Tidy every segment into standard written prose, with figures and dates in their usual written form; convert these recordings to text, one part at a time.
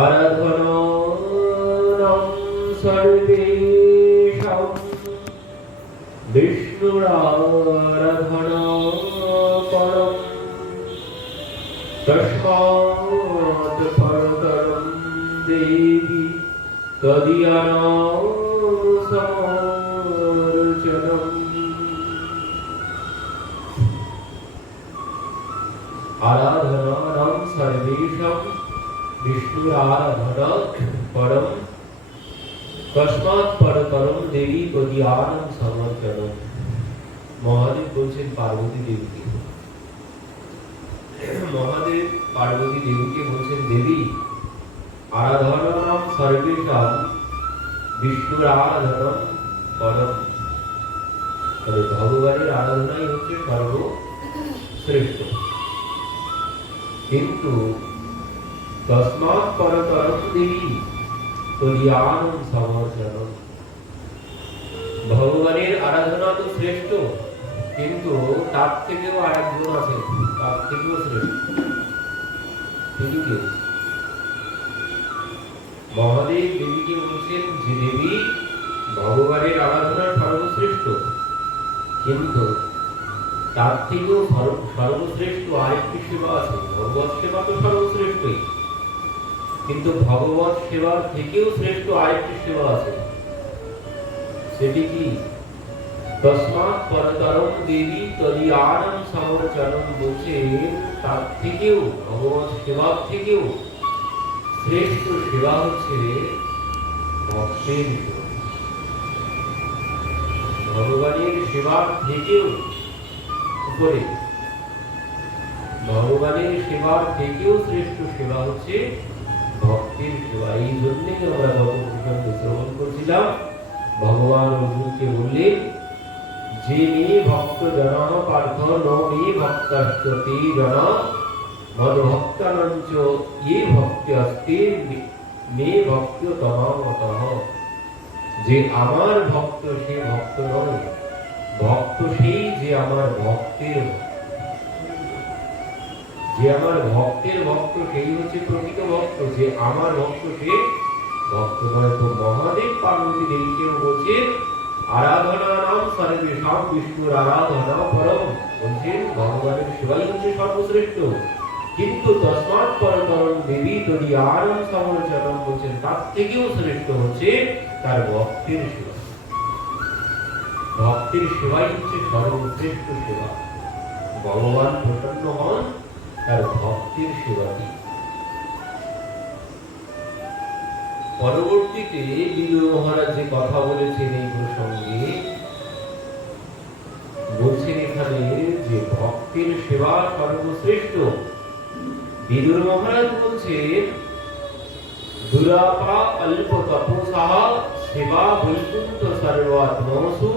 আরাধনানাং সর্বেষাং বিষ্ণুরারাধনা পরম তস্মাৎ পরতরং দেবী তদীয়ানাং সমর্চনম। আরাধনানাং সর্বেষাং বিষ্ণুরারাধনা পরম তস্মাৎ পরতরং দেবী তদীয়ানাং সমর্চনম। মহাদেব বলছেন পার্বতী দেবীকে, মহাদেব পার্বতী দেবীকে বলছেন, দেবী আরাধনানাং সর্বেষাং বিষ্ণুরারাধনম পরম। তবে ভগবানের আরাধনাই হচ্ছে সর্বশ্রেষ্ঠ, কিন্তু তস্মাৎ পরতরং দেবী তদীয়ানাং সমর্চনম। ভগবানের আরাধনা তো শ্রেষ্ঠ, কিন্তু তার থেকেও আরেকজন আছে, তার থেকেও শ্রেষ্ঠ। তিনি কে? মহাদেব দেবীকে বলছেন যে দেবী ভগবানের আরাধনা সর্বশ্রেষ্ঠ, কিন্তু তার থেকেও সর্বশ্রেষ্ঠ আরেকটি সেবা আছে। ভগবত সেবা তো সর্বশ্রেষ্ঠই, কিন্তু ভগবত সেবার থেকেও শ্রেষ্ঠ আরেকটি সেবা আছে। সেটি কি? তস্মাৎ পরতরং দেবী তদীয়ানাং সমর্চনম বলছে, তার থেকেও, ভগবত সেবার থেকেও শ্রেষ্ঠ সেবা হচ্ছে ভক্তের সেবা। ভগবানের সেবার থেকেও উপরে, ভগবানের সেবার থেকেও শ্রেষ্ঠ সেবা হচ্ছে ভক্তের সেবা। এই জন্যই আমরা গত প্রসঙ্গে শ্রবণ করছিলাম, ভগবান অর্জুনকে বললেন যে মে ভক্ত জন পার্থ ন মে ভক্তাশ্চ তে জন মদ ভক্তানঞ্চ ইয়ে ভক্তি অস্তি মে ভক্ত তমামতঃ। যে আমার ভক্ত সে ভক্ত নয়, ভক্ত সেই যে আমার ভক্তের, যে আমার ভক্তের ভক্ত সেই হচ্ছে প্রকৃত ভক্ত, যে আমার ভক্ত সে ভক্ত নয়। তো মহাদেব পার্বতী দেবীকেও বলছেন আরাধনানাং সর্বেষাং বিষ্ণুর আরাধনা পরম, বলছেন ভগবানের সেবাই হচ্ছে সর্বশ্রেষ্ঠ, কিন্তু তস্মাৎ পরতরং দেবী তদীয়ানাং সমর্চনম বলছেন তার থেকেও শ্রেষ্ঠ হচ্ছে তার ভক্তের সেবা। ভক্তের সেবাই হচ্ছে সর্বশ্রেষ্ঠ সেবা। ভগবান প্রসন্ন হন তার ভক্তের সেবাটি। পরবর্তীতে বিদুর মহারাজ যে কথা বলেছেন এই প্রসঙ্গে, বলছেন এখানে যে ভক্তের সেবা সর্বশ্রেষ্ঠ। বিদুর মহারাজ বলছেন দুরাপা অল্প তপসা সেবা বৈকুণ্ঠ সর্বাত্মসু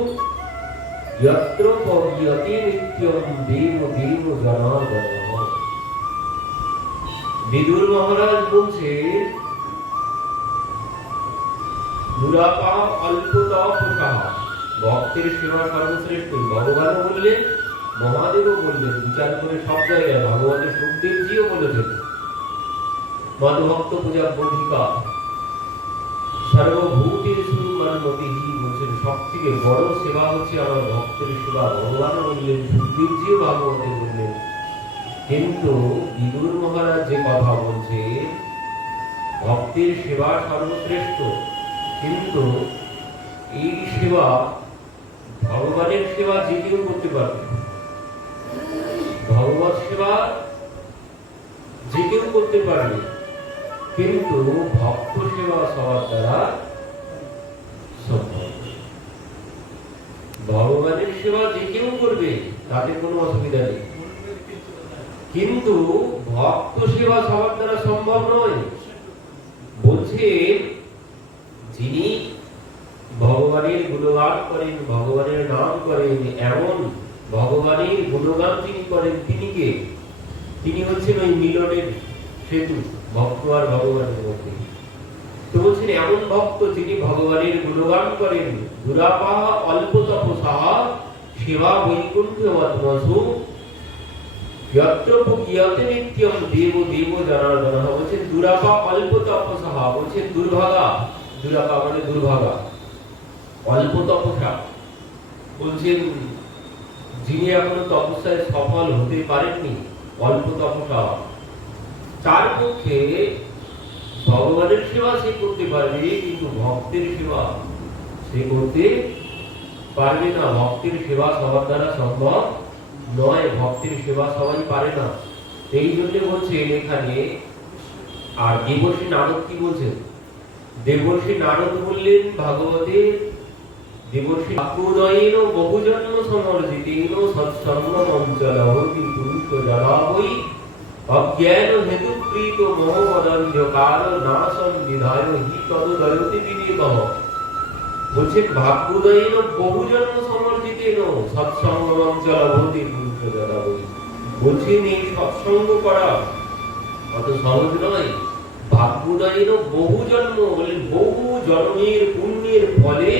যত্র পবিয়তি নিত্যম দেব দেব জনার্দন। বিদুর মহারাজ বলছেন দুরাপা অল্প তপসা, ভক্তের সেবা সর্বশ্রেষ্ঠ। ভগবানও বললেন, মহাদেবও বললেন, বিচার করে সব জায়গায় ভগবানের সুখদেবজিও বলেছেন মদভক্ত পূজা বোধিকা সর্বভূতেষু মন্মতিহি, বলছেন সব থেকে বড় সেবা হচ্ছে আমার ভক্তের সেবা। ভগবানও বললেন, সুখদেবজিও ভাগবতে বললেন। কিন্তু বিদুর মহারাজ যে কথা বলছে ভক্তের সেবা সর্বশ্রেষ্ঠ, কিন্তু এই সেবা ভগবানের সেবা যে কেউ করতে পারবে, ভগবত সেবা যে কেউ করতে পারবে, কিন্তু ভক্ত সেবা সবার দ্বারা সম্ভব। ভগবানের সেবা যে কেউ করবে তাতে কোনো অসুবিধা নেই, কিন্তু ভক্ত সেবা সবার দ্বারা সম্ভব নয়। বলছে যিনি ভগবানের গুণগান করেন, ভগবানের নাম করেন, এমন ভগবানের গুণগান যিনি করেন তিনি কে? তিনি হচ্ছেন ওই মিলনের সেতু, ভক্ত আর ভগবানের মধ্যে। তো বলছেন এমন ভক্ত যিনি ভগবানের গুণগান করেন, দুরাপা অল্প তপসা সেবা বৈকুণ্ঠ আত্মসু যত্র গিয়তে নিত্যম দেব দেব জনার্দন, বলছেন দুরাপা অল্প তপসা, বলছেন দুর্ভাগা, দুরাপা মানে দুর্ভাগা, অল্প তপসা, বলছেন যিনি এখনো তপস্যায় সফল হতে পারেননি, অল্প তপসা, তার পক্ষে ভগবানের সেবা সে করতে পারবে, কিন্তু ভক্তের সেবা সে করতে পারবে না। ভক্তের সেবা সবার দ্বারা সম্ভব নয়, ভক্তের সেবা সবাই পারে না। এই জন্য বলছেন এখানে। আর দেবর্ষী নারদ কি বলছেন? দেবর্ষী নারদ বললেন ভাগবতে, দেবর্ষী আকুদয়েন বহুজন্ম সমর্জিতেন সৎসঙ্গ মঞ্চলহতি পুরুষ জলাবৈ অজ্ঞান হেতু প্রীত মোহমদঞ্জকার নাশম বিধায় হি তদদয়তি বিদিতঃ। বলছেন ভাগ্যোদয়েন বহুজন্ম সমর্জিতেন সৎসঙ্গ মঞ্চলহতি পুরুষ জলাবৈ। বলছেন এই সৎসঙ্গ করা অত সহজ নয়। ভাগ্যোদয়েন বহু জন্ম, বলেন বহু জন্মের পুণ্যের ফলে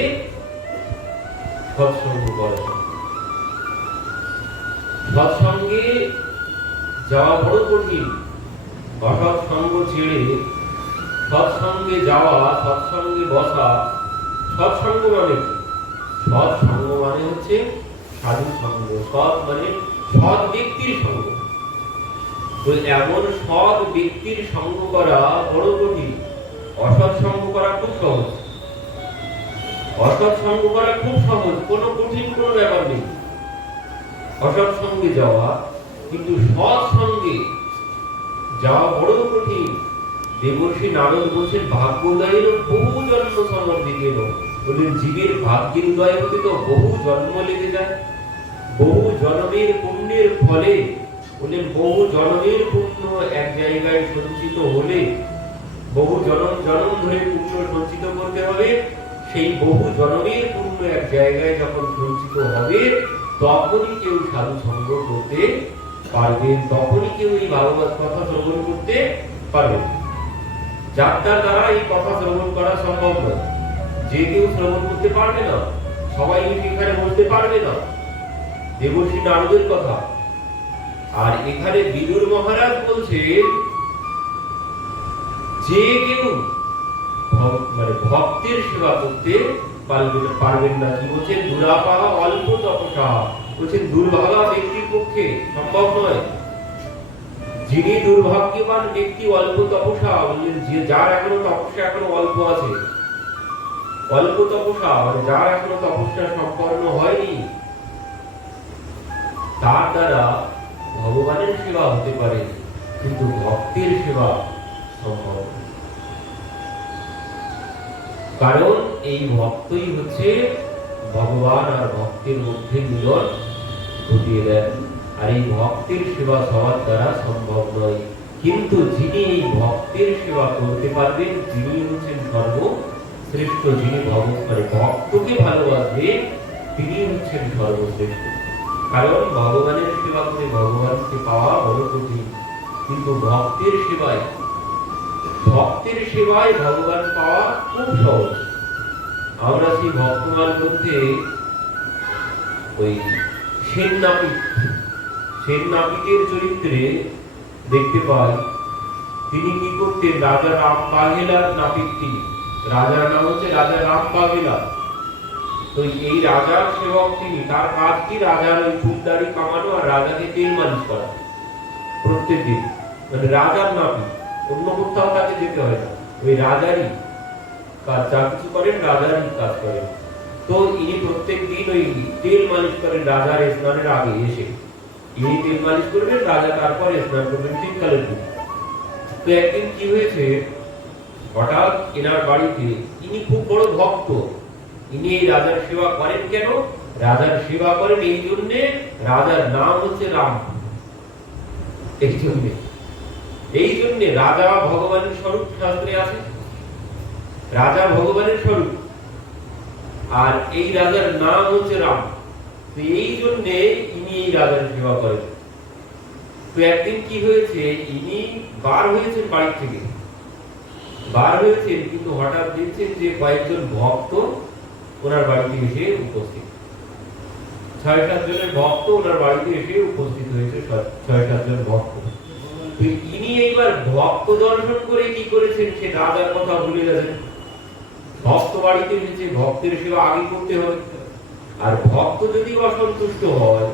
সৎসঙ্গ করা। সৎসঙ্গে যাওয়া বড় কঠিন। অসৎসঙ্গ ছেড়ে সৎসঙ্গে যাওয়া, সৎসঙ্গে বসা। সৎসঙ্গ মানে কি? সৎসঙ্গ মানে হচ্ছে সাধু সঙ্গ। সৎ মানে সৎ ব্যক্তির সঙ্গ। তো এমন সৎ ব্যক্তির সঙ্গ করা বড় কঠিন। অসৎ সঙ্গ করা খুব সহজ। অসৎ সঙ্গ করা খুব সহজ, কোনো কঠিন কোনো ব্যাপার নেই অসৎ সঙ্গে যাওয়া। কিন্তু সৎ সঙ্গে যাওয়া বড় কঠিন। দেবর্ষী নারদ বলছেন ভাগ্যোদয়ের বহু জন্ম সমর্জিতেন, বললেন জীবের ভাগ্যের উদয় হতে তো বহু জন্ম লেগে যায়। বহু জন্মের পুণ্যের ফলে, বললেন বহু জন্মের পুণ্য এক জায়গায় সঞ্চিত হলে, বহু জন্ম জন্ম ধরে পুণ্য সঞ্চিত করতে হবে। সেই বহু জন্মের পুণ্য এক জায়গায় যখন সঞ্চিত হবে, তখনই কেউ সাধু সঙ্গ করতে পারবেন, তখনই কেউ এই ভাগবত কথা শ্রবণ করতে পারবেন। যাত্রার দ্বারা এই কথা শ্রবণ করা সম্ভব নয়। যে কেউ শ্রবণ করতে পারবে না, সবাই এখানে বলতে পারবে না। দেবর্ষী নারদের কথা। আর এখানে বিদুর মহারাজ বলছে যে কেউ মানে ভক্তের সেবা করতে পারবেন না। কি বলছেন? দুরাপা অল্প তপসা, বলছেন দুর্ভাগা ব্যক্তির পক্ষে সম্ভব নয়। যিনি দুর্ভাগ্যবান ব্যক্তি অল্প তপসা, বললেন যে যার এখনো তপস্যা এখনো অল্প আছে, অল্প তপস্যা মানে যার এখনো তপস্যা সম্পন্ন হয়নি, তার দ্বারা ভগবানের সেবা হতে পারে, কিন্তু ভক্তের সেবা সম্ভব। কারণ এই ভক্তই হচ্ছে ভগবান আর ভক্তের মধ্যে মিলন ঘটিয়ে দেন। আর এই ভক্তের সেবা সবার দ্বারা সম্ভব নয়। কিন্তু যিনি এই ভক্তের সেবা করতে পারবেন, যিনি হচ্ছেন সর্বশ্রেষ্ঠ, যিনি মানে ভক্তকে ভালোবাসবেন, তিনি হচ্ছেন সর্বশ্রেষ্ঠ। কারণ ভগবানের সেবা করে ভগবানকে পাওয়া বড় কঠিন, কিন্তু ভক্তের সেবায় ভগবান পাওয়া খুব সহজ। আমরা সেই ভক্তমাল মধ্যে ওই সেন নাপিতের চরিত্রে দেখতে পাই। তিনি কি করতেন? রাজা রাম বাঘেলার নাপিত তিনি। রাজার নাম হচ্ছে রাজা রাম বাঘেলা। তো এই রাজার সেবক তিনি। তার কাজ কি? রাজার ওই চুলদাড়ি কামানো আর রাজাকে তেল মালিশ করা প্রত্যেকদিন। মানে রাজার নাপিত, অন্য কোথাও তাকে যেতে হয় না, ওই রাজারই কাজ। যা কিছু করেন রাজারই কাজ করেন। তো ইনি প্রত্যেক দিন ওই তেল মালিশ করেন রাজার স্নানের আগে এসে। ইনি তেল মালিশ করবেন, রাজা তারপরে স্নান করবেন শীতকালের দিন। তো একদিন কি হয়েছে, হঠাৎ এনার বাড়িতে, ইনি খুব বড় ভক্ত, ইনি এই রাজার সেবা করেন। কেন রাজার সেবা করেন? এই জন্যে রাজার নাম হচ্ছে রাম। এই জন্যে রাজা ভগবানের স্বরূপ, শাস্ত্রে আছে রাজা ভগবানের স্বরূপ, আর এই রাজার নাম হচ্ছে রাম। তো এই জন্যে ইনি এই রাজার সেবা করেন। তো একদিন কি হয়েছে, ইনি বার হয়েছেন বাড়ি থেকে, বার হয়েছেন, কিন্তু হঠাৎ দেখছেন যে কয়েকজন ভক্ত ওনার বাড়িতে এসে উপস্থিত। 6-7 জনের ভক্ত ওনার বাড়িতে এসে উপস্থিত হয়েছে, 6-7 জন ভক্ত। তো ইনি এইবার ভক্ত দর্শন করে কি করেছেন, সে রাজার কথা ভুলে গেছেন। ভক্ত বাড়িতে এসেছে, ভক্তের সেবা আগে করতে হবে। আর ভক্ত যদি অসন্তুষ্ট হয়,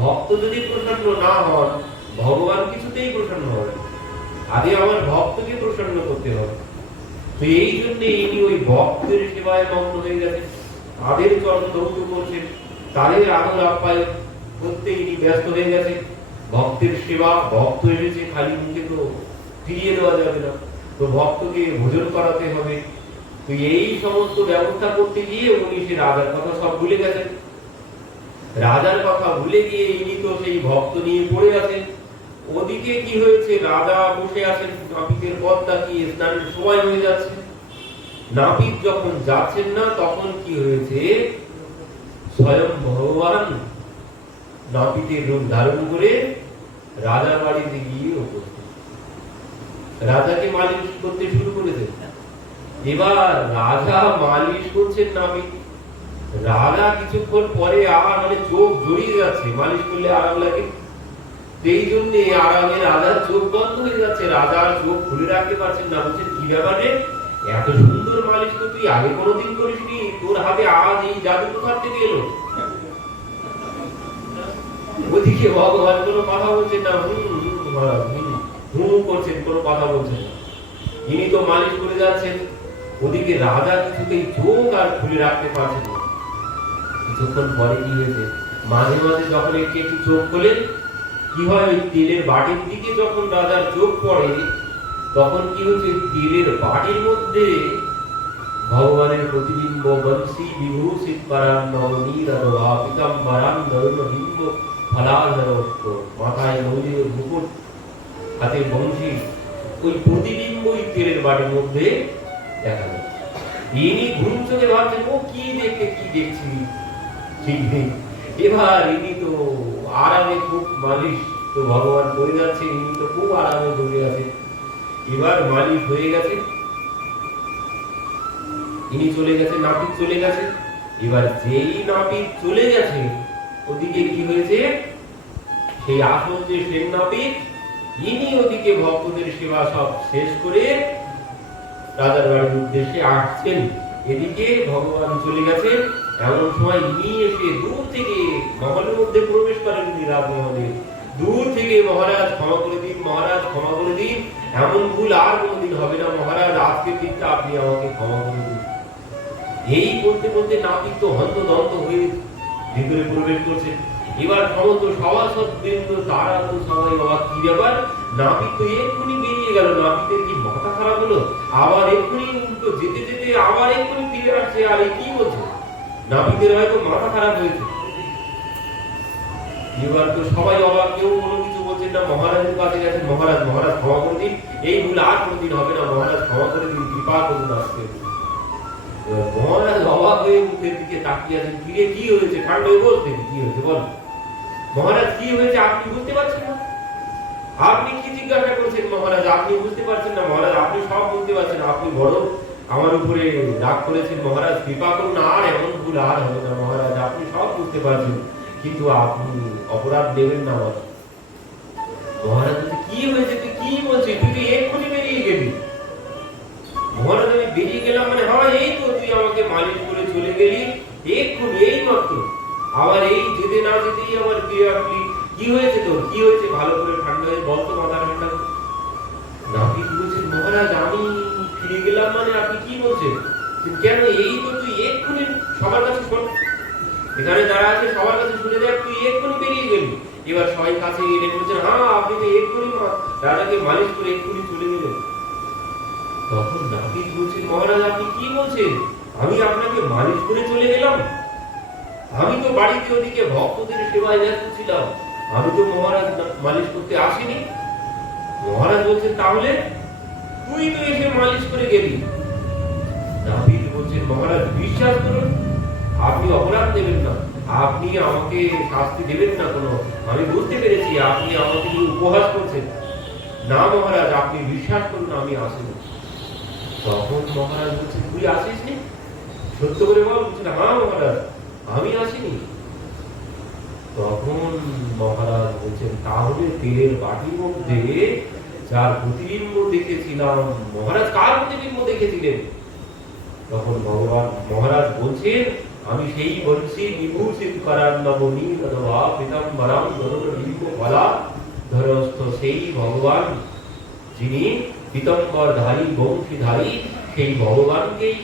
ভক্ত যদি প্রসন্ন না হন, ভগবান কিছুতেই প্রসন্ন হবে। আগে আমার ভক্তকে প্রসন্ন করতে হবে। তো এই জন্য ইনি ওই ভক্তের সেবায় মগ্ন হয়ে গেছেন, তাদের চরণ ধৌত করছেন, তাদের আদর আপ্যায়ন করতে ইনি ব্যস্ত হয়ে গেছেন। ভক্তের সেবা, ভক্ত এসেছে, খালি মুখে তো ফিরিয়ে দেওয়া যাবে না, তো ভক্তকে ভোজন করাতে হবে। তো এই সমস্ত ব্যবস্থা করতে গিয়ে উনি সে রাজার কথা সব ভুলে গেছেন। রাজার কথা ভুলে গিয়ে ইনি তো সেই ভক্ত নিয়ে পড়ে আছেন। ওদিকে কি হয়েছে, রাজা বসে আছেন, নাপিতের পথ তাকিয়ে, স্নানের সময় হয়ে যাচ্ছে। নাপিত যখন যাচ্ছেন না, তখন কি হয়েছে, স্বয়ং ভগবান নাপিতের রূপ ধারণ করে রাজার বাড়িতে গিয়ে উপস্থিত, রাজাকে মালিশ করতে শুরু করেছেন। এবার রাজা মালিশ করছেন নাপিত, রাজা কিছুক্ষণ পরে আর চোখ জড়িয়ে যাচ্ছে, মালিশ করলে আরাম লাগে, সেই জন্য আরামে রাজার চোখ বন্ধ হয়ে যাচ্ছে, রাজার চোখ খুলে রাখতে পারছেন না। বলছেন, কি ব্যাপার রে, এত সুন্দর মালিশ তো তুই আগে কোনোদিন করিসনি, তোর হাতে আজ এই জাদু কোথা থেকে এলো? ওদিকে ভগবান কোনো কথা বলছেন না, করছেন, কোনো কথা বলছেন না, ইনি তো মালিশ করে যাচ্ছেন। ওদিকে রাজা কিছুতেই চোখ আর খুলে রাখতে পারছেন না। কিছুক্ষণ পরে কি হয়েছে, মাঝে মাঝে যখন একটু একটু চোখ খোলেন, কি হয়, ওই তেলের বাটির দিকে যখন রাজার চোখ পড়ে, তখন কি হচ্ছে, তেলের বাটির মধ্যে ভগবানের প্রতিবিম্ব, বংশী বিভূষিত পরাম নবনীরদা পিতাম্বরাম নরুণ বিম্ব ফলাধরস্ত, মাথায় ময়ূরের মুকুট, হাতে বংশী, ওই প্রতিবিম্ব ওই তেলের বাটির মধ্যে দেখা যাচ্ছে। ইনি ঘুম চোখে ভাবছেন, ও কি দেখতে, কি দেখছি, ঠিক নেই। এবার ইনি তো আরামে খুব মালিশ তো ভগবান করে যাচ্ছে, ইনি তো খুব আরামে বসে আছেন। এবার মালিশ হয়ে গেছে, ইনি চলে গেছে, নাপিত চলে গেছে। এবার যেই নাপিত চলে গেছে, ওদিকে কি হয়েছে, সেই আসল যে সেন নাপিত, ইনি ওদিকে ভক্তদের সেবা সব শেষ করে রাজার বাড়ির উদ্দেশ্যে আসছেন। এদিকে ভগবান চলে গেছেন। এমন সময় ইনি এসে দূর থেকে মহলের মধ্যে প্রবেশ করেন, রাজমহলে দূর থেকে, মহারাজ ক্ষমা করে দিন, মহারাজ ক্ষমা করে দিন, এমন ভুল আর কোনোদিন হবে না মহারাজ, আজকের দিনটা আপনি আমাকে ক্ষমা করে দিন। এই বলতে বলতে নাপিত তো হন্তদন্ত হয়ে ভিতরে প্রবেশ করছে। এবার সমস্ত সভাসদ বৃন্দ, তারা তো সবাই অবাক, কি ব্যাপার, নাপিত তো এক্ষুনি বেরিয়ে গেল, নাপিতের কি মাথা খারাপ হলো, আবার এক্ষুনি উল্টো যেতে যেতে আবার এক্ষুনি ফিরে আসছে, আর কি বলছে, নাপিতের হয়তো মাথা খারাপ হয়েছে। এবার তো সবাই অবাক, কেউ কোনো কিছু বলছেন না। মহারাজের কাছে গেছেন, মহারাজ, মহারাজ ক্ষমা করে দিন, এই ভুল আর কোনোদিন হবে না, মহারাজ ক্ষমা করে দিন, কৃপা করুন আজকে। মহারাজ অবাক হয়ে মুখের দিকে তাকিয়ে আছেন, ফিরে কি হয়েছে, ঠান্ডা হয়ে বলছেন, কি হয়েছে বল মহারাজ, কি হয়েছে আপনি বুঝতে পারছেন না? আপনি কি জিজ্ঞাসা করছেন মহারাজ, আপনি বুঝতে পারছেন না মহারাজ, আপনি সব বুঝতে পারছেন, আপনি বড় আমার উপরে রাগ করেছেন মহারাজ, কৃপা করুন, আর এমন ভুল আর হবে না মহারাজ, আপনি সব বুঝতে পারছেন, কিন্তু আপনি অপরাধ দেবেন না। মহারাজ বলছে, কি হয়েছে, তুই কি বলছিস, তুই তো এক্ষুনি বেরিয়ে গেলি। মহারাজ, আমি বেরিয়ে গেলাম মানে, হ্যাঁ এই তো তুই আমাকে মালিশ করে চলে গেলি এক্ষুনি, এই মাত্র, আবার এই যেতে না যেতেই আবার ফিরে আসলি, কি হয়েছে তোর, কি হয়েছে, ভালো করে ঠান্ডা হয়ে বল তো, মাথা ঠান্ডা। নাপিত বলছেন, মহারাজ আমি ফিরে গেলাম মানে আপনি কি বলছেন, কেন, এই তো তুই এক্ষুনি সবার কাছে শোন, এখানে যারা আছে সবার কাছে শুনে দেখ, তুই এক্ষুনি বেরিয়ে গেলি। এবার সবাই কাছে গেলেন, বলছেন, হ্যাঁ আপনি তো এক্ষুনি রাজাকে মালিশ করে এক্ষুনি চলে গেলেন। তখন নাপিত বলছেন, মহারাজ আপনি কি বলছেন, আমি আপনাকে মালিশ করে চলে গেলাম, আমি তো বাড়িতে ওদিকে ভক্তদের সেবায় ব্যস্ত ছিলাম, আমি তো মহারাজ মালিশ করতে আসিনি। মহারাজ বলছেন, তাহলে তুই তো এসে মালিশ করে গেলি। নাপিত বলছেন, মহারাজ বিশ্বাস করুন, আপনি অপরাধ দেবেন না, আপনি আমাকে শাস্তি দেবেন না কোনো, আমি বুঝতে পেরেছি আপনি আমাকে উপহাস করছেন, না মহারাজ আপনি বিশ্বাস করুন আমি আসিনি। তখন মহারাজ বলছেন, তুই আসিসনি, সত্য করে বল। বলছেন, হ্যাঁ মহারাজ আমি আসিনি। তখন মহারাজ বলছেন, তাহলে তেলের বাটির মধ্যে যার প্রতিবিম্ব দেখেছিলাম, মহারাজ কার প্রতিবিম্ব দেখেছিলেন? তখন ভগবান মহারাজ বলছেন, আমি সেই বলছি, বিভূষিত করার নবনী নদবা পীতাম্বরম গরুড় বলা ধরস্থ, সেই ভগবান যিনি পীতাম্বরধারী বংশীধারী, সেই ভগবানকেই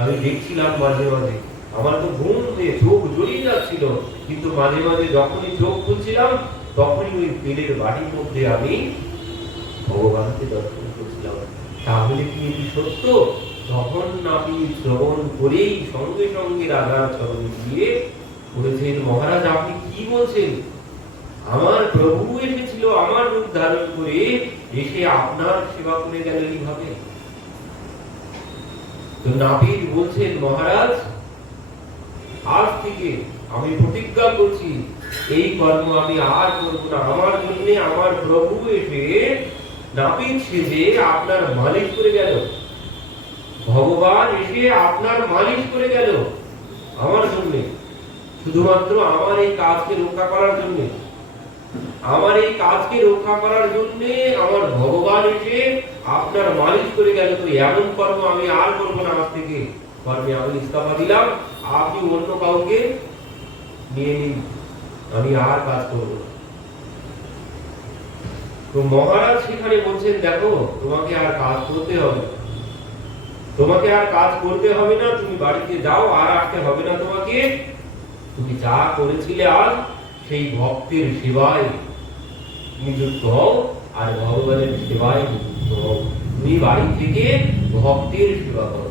আমি দেখছিলাম মাঝে মাঝে। আমার তো ঘুম দিয়ে চোখ জ্বলিয়ে যাচ্ছিল, কিন্তু মাঝে মাঝে যখনই চোখ খুলছিলাম তখনই ওই তেলের বাটির মধ্যে আমি ভগবানকে দর্শন করছিলাম। তাহলে কি এটি সত্য? তখন আপনি শ্রবণ করেই সঙ্গে সঙ্গে রাজার চরণে গিয়ে বলেছেন, মহারাজ আপনি কি বলছেন? আমার প্রভু এসেছিল আমার রূপ ধারণ করে, এসে আপনার সেবা করে গেল এইভাবে। তো নাপিত বলছেন, মহারাজ আজ থেকে আমি প্রতিজ্ঞা করছি, এই কর্ম আমি আর করব না। আমার জন্য আমার প্রভু এসে নাপিত সেজে আপনার মালিশ করে গেল, ভগবান এসে আপনার মালিশ করে গেল আমার জন্য, শুধুমাত্র আমার এই কাজকে রক্ষা করার জন্য। আমার এই কাজকে রক্ষা করার জন্য আমার ভগবান এসে আপনার মালিশ করে গেল। তো এমন কর্ম আমি আর করব না, আজ থেকে কর্মে আমি ইস্তফা দিলাম, আপনি অন্য কাউকে নিয়ে নিন, আমি আর কাজ করব না। তো মহারাজ সেখানে বলছেন, দেখো তোমাকে আর কাজ করতে হবে না, তোমাকে আর কাজ করতে হবে না, তুমি বাড়িতে যাও, আর আসতে হবে না তোমাকে। তুমি যা করেছিলে আজ সেই ভক্তের সেবায় নিযুক্ত হও, আর ভগবানের সেবায় নিযুক্ত হও। তুমি বাড়ি থেকে ভক্তের সেবা করো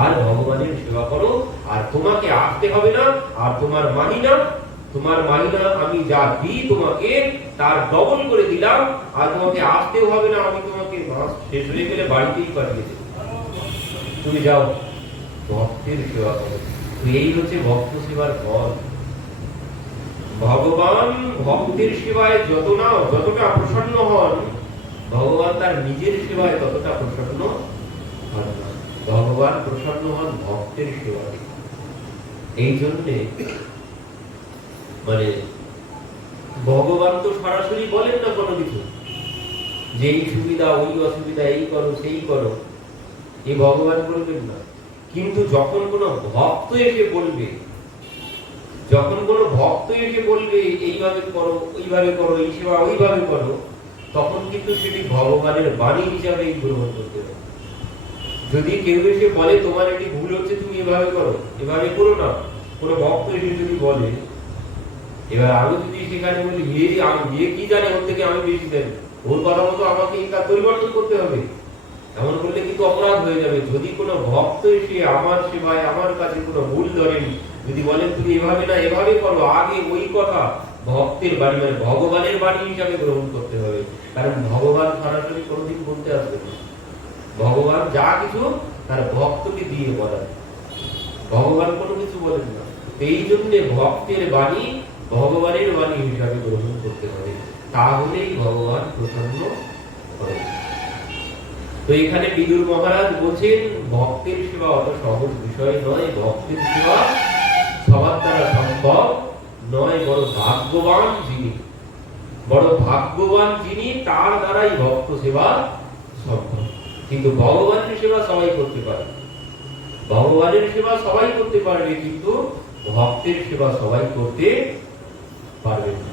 আর ভগবানের সেবা করো, আর তোমাকে আসতে হবে না। আর তোমার মাহিনা আমি যা দিই তোমাকে তার ডবল করে দিলাম, আর তোমাকে আসতেও হবে না, আমি তোমাকে মাস শেষ হয়ে গেলে বাড়িতেই পাঠিয়ে দেব, তুমি যাও ভক্তের সেবা করো। এই হচ্ছে ভক্ত সেবার ফল। ভগবান ভক্তের সেবায় যতটা প্রসন্ন হন, ভগবান তার নিজের সেবায় ততটা প্রসন্ন হন না। ভগবান প্রসন্ন হন ভক্তের সেবায়। এই জন্যে মানে ভগবান তো সরাসরি বলেন না কোনো কিছু, যে এই সুবিধা ওই অসুবিধা, এই করো সেই করো, এই ভগবান বলবেন না। কিন্তু যখন কোনো ভক্ত এসে বলবে, এইভাবে করো ওইভাবে করো, এই সেবা ওইভাবে করো, তখন কিন্তু সেটি ভগবানের বাণী হিসাবে গ্রহণ করতে হবে। যদি কেউ এসে বলে তোমার এটি ভুল হচ্ছে, তুমি এভাবে করো, এভাবে করো না, কোনো ভক্ত এসে যদি বলে, এবার আমি যদি সেখানে বলি আমি কি জানে ওর থেকে আমি বেশি জানি, ওর কথা মতো আমাকে এই কাজ পরিবর্তন করতে হবে, এমন করলে কিন্তু অপরাধ হয়ে যাবে। যদি কোনো ভক্ত এসে আমার সেবায় আমার কাছে কোনো ভুল ধরেন, যদি বলেন তুমি এভাবে না এভাবে করো, আগে ওই কথা ভক্তের বাণী মানে ভগবানের বাণী হিসাবে গ্রহণ করতে হবে। কারণ ভগবান সরাসরি কোনোদিন বলতে আসবে না, ভগবান যা কিছু তার ভক্তকে দিয়ে বলেন, ভগবান কোনো কিছু বলেন না। এই জন্য ভক্তের বাণী ভগবানের বাণী হিসাবে গ্রহণ করতে হবে, তাহলেই ভগবান প্রসন্ন হবেন। তো এখানে বিদুর মহারাজ বলছেন, ভক্তের সেবা অত সহজ বিষয় নয়, ভক্তের সেবা সবার দ্বারা সম্ভব নয়। বড় ভাগ্যবান যিনি তার দ্বারাই ভক্ত সেবা সম্ভব। কিন্তু ভগবানের সেবা সবাই করতে পারে, কিন্তু ভক্তের সেবা সবাই করতে পারবে না।